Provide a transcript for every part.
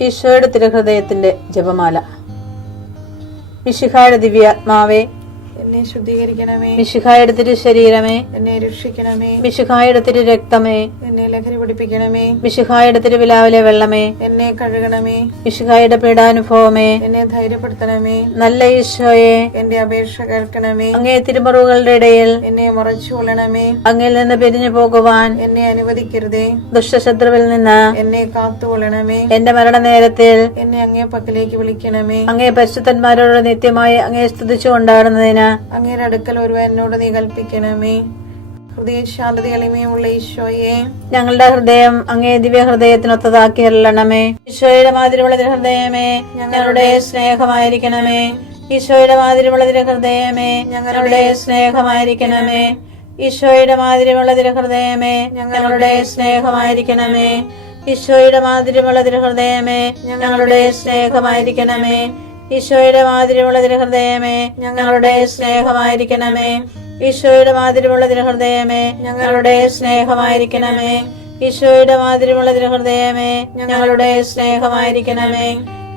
ഈശോയുടെ തിരുഹൃദയത്തിന്റെ ജപമാല. മിശിഹായുടെ ദിവ്യാത്മാവേ, എന്നെ ശുദ്ധീകരിക്കണമേ. മിശിഹായുടെ തിരു ശരീരമേ, എന്നെ രക്ഷിക്കണമേ. മിശിഹായുടെ തിരു രക്തമേ, എന്നെ ലഹരി പിടിപ്പിക്കണമേ. മിശിഹായുടെ തിരുവിലാവിലെ വെള്ളമേ, എന്നെ കഴുകണമേ. മിശിഹായുടെ പീഡാനുഭവമേ, എന്നെ ധൈര്യപ്പെടുത്തണമേ. നല്ല ഈശോയെ, എന്റെ അപേക്ഷ കേൾക്കണമേ. അങ്ങേ തിരുമുറിവുകളുടെ ഇടയിൽ എന്നെ മറച്ചു കൊള്ളണമേ. അങ്ങിൽ നിന്ന് പിരിഞ്ഞു പോകുവാൻ എന്നെ അനുവദിക്കരുതേ. ദുഷ്ടശത്രുവിൽ നിന്ന് എന്നെ കാത്തുകൊള്ളണമേ. എന്റെ മരണനേരത്തിൽ എന്നെ അങ്ങേ പക്കലേക്ക് വിളിക്കണമേ. അങ്ങേ പരിശുദ്ധന്മാരോട് നിത്യമായി അങ്ങേ സ്തുതിച്ചു കൊണ്ടാടുന്നതിന് അങ്ങയുടെ അടുക്കൽ ഒരുവൻ എന്നോട് നീ കൽപ്പിക്കണമേ. ഹൃദയ ശാന്തത എളിമയുള്ള ഈശോയെ, ഞങ്ങളുടെ ഹൃദയം അങ്ങേ ദിവ്യ ഹൃദയത്തിനൊത്തതാക്കി അരുളണമേ. ഈശോയുടെ മാതിരിയുള്ള ഹൃദയമേ, ഞങ്ങളുടെ സ്നേഹമായിരിക്കണമേ. ഈശോയുടെ മാതിരിയുള്ള ഹൃദയമേ, ഞങ്ങളുടെ സ്നേഹമായിരിക്കണമേ. ഈശോയുടെ മാതിരിയുള്ള ഹൃദയമേ, ഞങ്ങളുടെ സ്നേഹമായിരിക്കണമേ. ഈശോയുടെ മാതിരിയുള്ള ഹൃദയമേ, ഞങ്ങളുടെ സ്നേഹമായിരിക്കണമേ. ഈശോയുടെ മാതിരിയുള്ള ഹൃദയമേ, ഞങ്ങളുടെ സ്നേഹമായിരിക്കണമേ. ഈശോയുടെ മാതിരിയുള്ള ഹൃദയമേ, ഞങ്ങളുടെ സ്നേഹമായിരിക്കണമേ. ഈശോയുടെ മാതിരിയുള്ള ഹൃദയമേ, ഞങ്ങളുടെ സ്നേഹമായിരിക്കണമേ.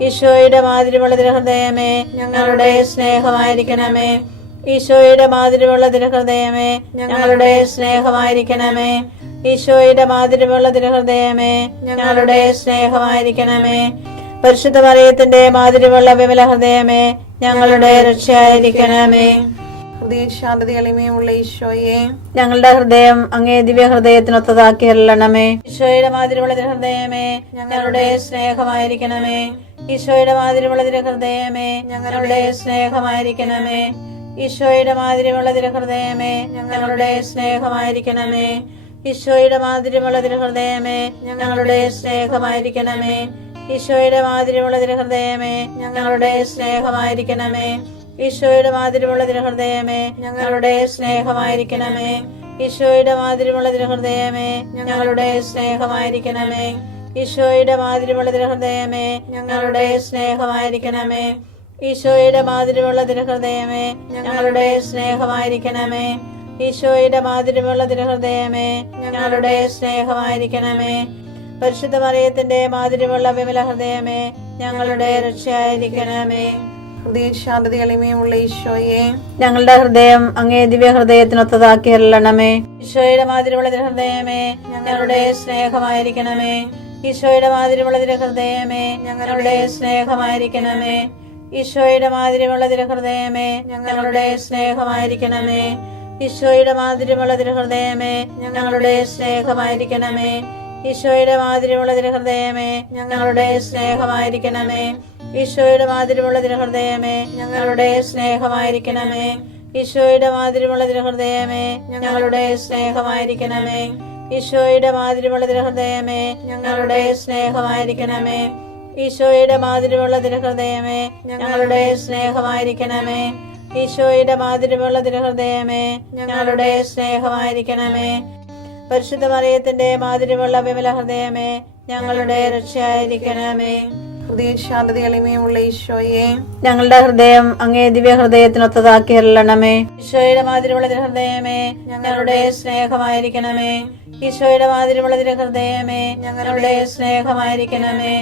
ഈശോയുടെ മാതിരിയുള്ള ഹൃദയമേ, ഞങ്ങളുടെ സ്നേഹമായിരിക്കണമേ. ഈശോയുടെ മാതിരിയുള്ള ഹൃദയമേ, ഞങ്ങളുടെ സ്നേഹമായിരിക്കണമേ. ഈശോയുടെ മാതിരിയുള്ള ഹൃദയമേ, ഞങ്ങളുടെ സ്നേഹമായിരിക്കണമേ. പരിശുദ്ധ മറിയത്തിന്റെ മാതിരിയുള്ള വിമല ഹൃദയമേ, ഞങ്ങളുടെ രക്ഷയായിരിക്കണമേ. ഹൃദയ ശാന്തത എളിമയുള്ള ഈശോയെ, ഞങ്ങളുടെ ഹൃദയം അങ്ങേ ദിവ്യ ഹൃദയത്തിനൊത്തതാക്കി അരുളണമേ. ഈശോയുടെ മാതിരിയുള്ള ഹൃദയമേ, ഞങ്ങളുടെ സ്നേഹമായിരിക്കണമേ. ഈശോയുടെ മാതിരിയുള്ള ഹൃദയമേ, ഞങ്ങളുടെ സ്നേഹമായിരിക്കണമേ. ഈശോയുടെ മാതിരിയുള്ള ഹൃദയമേ, ഞങ്ങളുടെ സ്നേഹമായിരിക്കണമേ. ഈശോയുടെ മാതിരിയുള്ള ഹൃദയമേ, ഞങ്ങളുടെ സ്നേഹമായിരിക്കണമേ. ഈശോയുടെ മാതിരിയുള്ള ഹൃദയമേ, ഞങ്ങളുടെ സ്നേഹമായിരിക്കണമേ. ഈശോയുടെ മാതിരിയുള്ള ഹൃദയമേ, ഞങ്ങളുടെ സ്നേഹമായിരിക്കണമേ. ഈശോയുടെ മാതിരിയുള്ള ഹൃദയമേ, ഞങ്ങളുടെ സ്നേഹമായിരിക്കണമേ. ഈശോയുടെ മാതിരിയുള്ള ഹൃദയമേ, ഞങ്ങളുടെ സ്നേഹമായിരിക്കണമേ. ഈശോയുടെ മാതിരിയുള്ള ഹൃദയമേ, ഞങ്ങളുടെ സ്നേഹമായിരിക്കണമേ. ഈശോയുടെ മാതിരിയുള്ള ഹൃദയമേ, ഞങ്ങളുടെ സ്നേഹമായിരിക്കണമേ. പരിശുദ്ധ മറിയത്തിന്റെ മാതിരിയുള്ള വിമല ഹൃദയമേ, ഞങ്ങളുടെ രക്ഷയായിരിക്കണമേ. ഹൃദയ ശാന്തത എളിമയുള്ള ഈശോയെ, ഞങ്ങളുടെ ഹൃദയം അങ്ങേ ദിവ്യ ഹൃദയത്തിനൊത്തതാക്കി അരുളണമേ. ഈശോയുടെ മാതിരിയുള്ള ഹൃദയമേ, ഞങ്ങളുടെ സ്നേഹമായിരിക്കണമേ. ഈശോയുടെ മാതിരിയുള്ള ഹൃദയമേ, ഞങ്ങളുടെ സ്നേഹമായിരിക്കണമേ. ഈശോയുടെ മാതിരിയുള്ള ഹൃദയമേ, ഞങ്ങളുടെ സ്നേഹമായിരിക്കണമേ. ഈശോയുടെ മാതിരിയുള്ള ഹൃദയമേ, ഞങ്ങളുടെ സ്നേഹമായിരിക്കണമേ. ഈശോയുടെ മാതിരിയുള്ള ഹൃദയമേ, ഞങ്ങളുടെ സ്നേഹമായിരിക്കണമേ. ഈശോയുടെ മാതിരിയുള്ള ഹൃദയമേ, ഞങ്ങളുടെ സ്നേഹമായിരിക്കണമേ. ഈശോയുടെ മാതിരിയുള്ള ഹൃദയമേ, ഞങ്ങളുടെ സ്നേഹമായിരിക്കണമേ. ഈശോയുടെ മാതിരിയുള്ള ഹൃദയമേ, ഞങ്ങളുടെ സ്നേഹമായിരിക്കണമേ. ഈശോയുടെ മാതിരിയുള്ള ഹൃദയമേ, ഞങ്ങളുടെ സ്നേഹമായിരിക്കണമേ. ഈശോയുടെ മാതിരിയുള്ള ഹൃദയമേ, ഞങ്ങളുടെ സ്നേഹമായിരിക്കണമേ. പരിശുദ്ധ മറിയത്തിന്റെ മാതിരിയുള്ള വിമല ഹൃദയമേ, ഞങ്ങളുടെ രക്ഷയായിരിക്കണമേ. ഹൃദയ ശാന്തത എളിമയുള്ള ഈശോയെ, ഞങ്ങളുടെ ഹൃദയം അങ്ങേ ദിവ്യ ഹൃദയത്തിനൊത്തതാക്കി അരുളണമേ. ഈശോയുടെ മാതിരിയുള്ള ഹൃദയമേ, ഞങ്ങളുടെ സ്നേഹമായിരിക്കണമേ. ഈശോയുടെ മാതിരിയുള്ള ഹൃദയമേ, ഞങ്ങളുടെ സ്നേഹമായിരിക്കണമേ.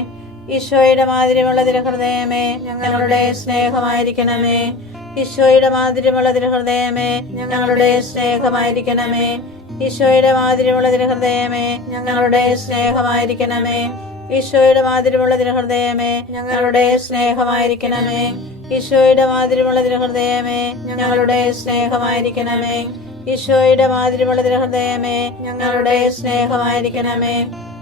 ഈശോയുടെ മാതിരിയുള്ള ഹൃദയമേ, ഞങ്ങളുടെ സ്നേഹമായിരിക്കണമേ. ഈശോയുടെ മാതിരിയുള്ള ഹൃദയമേ, ഞങ്ങളുടെ സ്നേഹമായിരിക്കണമേ. ഈശോയുടെ മാതിരിയുള്ള ഹൃദയമേ, ഞങ്ങളുടെ സ്നേഹമായിരിക്കണമേ. ഈശോയുടെ മാതിരിയുള്ള ഹൃദയമേ, ഞങ്ങളുടെ സ്നേഹമായിരിക്കണമേ. ഈശോയുടെ മാതിരിയുള്ള ഹൃദയമേ, ഞങ്ങളുടെ സ്നേഹമായിരിക്കണമേ. ഈശോയുടെ മാതിരിയുള്ള ഹൃദയമേ, ഞങ്ങളുടെ സ്നേഹമായിരിക്കണമേ.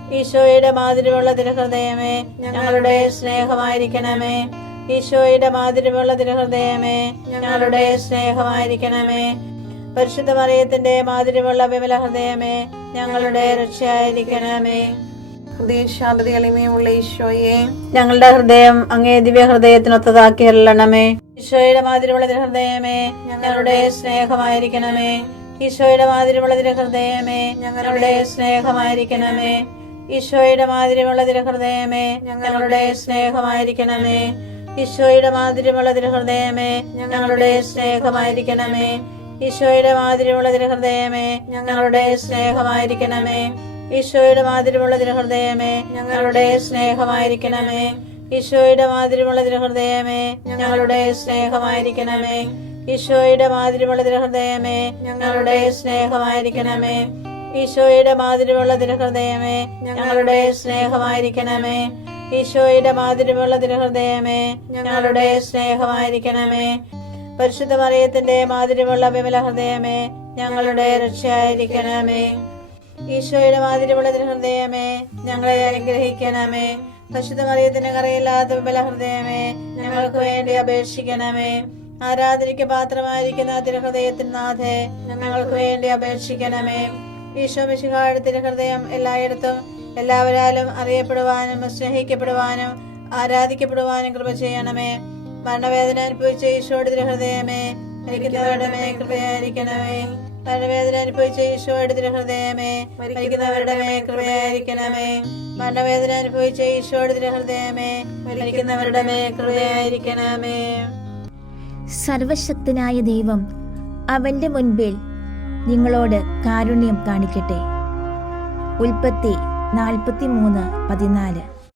ഈശോയുടെ മാതിരിയുള്ള ഹൃദയമേ, ഞങ്ങളുടെ സ്നേഹമായിരിക്കണമേ. ഈശോയുടെ മാതിരിയുള്ള ഹൃദയമേ, ഞങ്ങളുടെ സ്നേഹമായിരിക്കണമേ. പരിശുദ്ധ മറിയത്തിന്റെ മാതിരിയുള്ള വിമല ഹൃദയമേ, ഞങ്ങളുടെ രക്ഷയായിരിക്കണമേ. ഹൃദയ ശാന്തത എളിമയുള്ള ഈശോയെ, ഞങ്ങളുടെ ഹൃദയം അങ്ങേ ദിവ്യ ഹൃദയത്തിനൊത്തതാക്കി അരുളണമേ. ഈശോയുടെ മാതിരിയുള്ള ഹൃദയമേ, ഞങ്ങളുടെ സ്നേഹമായിരിക്കണമേ. ഈശോയുടെ മാതിരിയുള്ള ഹൃദയമേ, ഞങ്ങളുടെ സ്നേഹമായിരിക്കണമേ. ഈശോയുടെ മാതിരിയുള്ള ഹൃദയമേ, ഞങ്ങളുടെ സ്നേഹമായിരിക്കണമേ. ഈശോയുടെ മാതിരിയുള്ള ഹൃദയമേ, ഞങ്ങളുടെ സ്നേഹമായിരിക്കണമേ. ഈശോയുടെ മാതിരിയുള്ള ഹൃദയമേ, ഞങ്ങളുടെ സ്നേഹമായിരിക്കണമേ. ഈശോയുടെ മാതിരിയുള്ള തിരുഹൃദയമേ ഞങ്ങളുടെ സ്നേഹമായിരിക്കണമേ. ഈശോയുടെ മാതിരിയുള്ള തിരുഹൃദയമേ ഞങ്ങളുടെ സ്നേഹമായിരിക്കണമേ. ഈശോയുടെ മാതിരിയുള്ള തിരുഹൃദയമേ ഞങ്ങളുടെ സ്നേഹമായിരിക്കണമേ. ഈശോയുടെ മാതിരിയുള്ള തിരുഹൃദയമേ ഞങ്ങളുടെ സ്നേഹമായിരിക്കണമേ. ഈശോയുടെ മാതിരിയുള്ള തിരുഹൃദയമേ ഞങ്ങളുടെ സ്നേഹമായിരിക്കണമേ. പരിശുദ്ധ മറിയത്തിന്റെ മാതിരിയുള്ള വിമല ഹൃദയമേ ഞങ്ങളുടെ രക്ഷയായിരിക്കണമേ. ഈശോയുടെ മാതിരിയുള്ള തിരുഹൃദയമേ ഞങ്ങളെ അനുഗ്രഹിക്കണമേ. പരിശുദ്ധ മറിയത്തിന് കറയില്ലാത്ത വിമല ഹൃദയമേ ഞങ്ങൾക്ക് വേണ്ടി അപേക്ഷിക്കണമേ. ആരാധനയ്ക്ക് പാത്രമായിരിക്കുന്ന തിരുഹൃദയത്തിന് നാഥേ ഞങ്ങൾക്ക് വേണ്ടി അപേക്ഷിക്കണമേ. ഈശോ മിശിഹായുടെ തിരുഹൃദയം എല്ലായിടത്തും എല്ലാവരാലും അറിയപ്പെടുവാനും സ്നേഹിക്കപ്പെടുവാനും ആരാധിക്കപ്പെടുവാനും കൃപ ചെയ്യണമേ. മരണവേദന അനുഭവിച്ച ഈശോയുടെ തിരുഹൃദയമേ മരിക്കുന്നവരുടെ മേൽ കൃപയായിരിക്കണമേ. മരണവേദന അനുഭവിച്ച ഈശോയുടെ തിരുഹൃദയമേ മരിക്കുന്നവരുടെ മേൽ കൃപയായിരിക്കണമേ. മരണവേദന അനുഭവിച്ച ഈശോയുടെ തിരുഹൃദയമേ മരിക്കുന്നവരുടെ മേൽ കൃപയായിരിക്കണമേ. സർവശക്തനായ ദൈവം അവന്റെ മുൻപിൽ നിങ്ങളോട് കാരുണ്യം കാണിക്കട്ടെ. ഉൽപ്പത്തി 43:14.